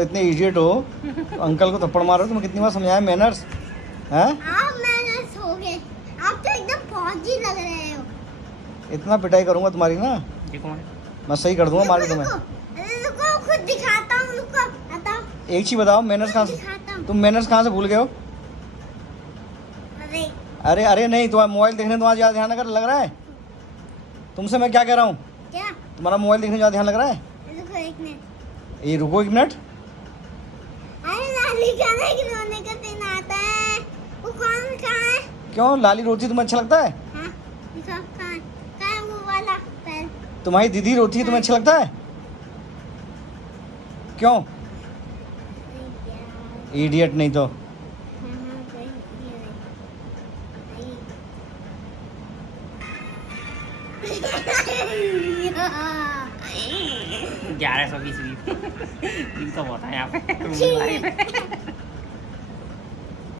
इतने इडियट हो, अंकल को थप्पड़ मारो। तुम्हें कितनी बार समझाया मैनर्स हैं? आप मैनर्स हो गए, आप तो एकदम फौजी लग रहे हो। इतना पिटाई करूंगा तुम्हारी ना, ये कौन है? मैं सही कर दूंगा मार के तुम्हें। अरे रुको, खुद दिखाता हूँ, रुको बताओ। एक चीज बताओ, मैनर्स कहाँ से, दिखाता हूँ। तुम मैनर्स कहाँ से भूल गए हो? अरे अरे अरे नहीं, तुम्हारा मोबाइल देखने तुम्हारा ज़्यादा ध्यान लग रहा है। तुमसे मैं क्या कह रहा हूँ, क्या? तुम्हारा मोबाइल देखने ज़्यादा ध्यान लग रहा है। रुको एक मिनट। ये रुको 1 मिनट। अरे लाली का ना कि रोने का दिन आता है, वो कौन कहाँ है? क्यों, लाली रोती तुम्हें अच्छा लगता है? हाँ दिखाओ, कहाँ है वो वाला पेन? तुम्हारी दीदी रोती है, तुम्हें अच्छा लगता है? क्यों? इडियट नहीं तो। ग्यारह 1120 भी तो बहुत है यहाँ पे।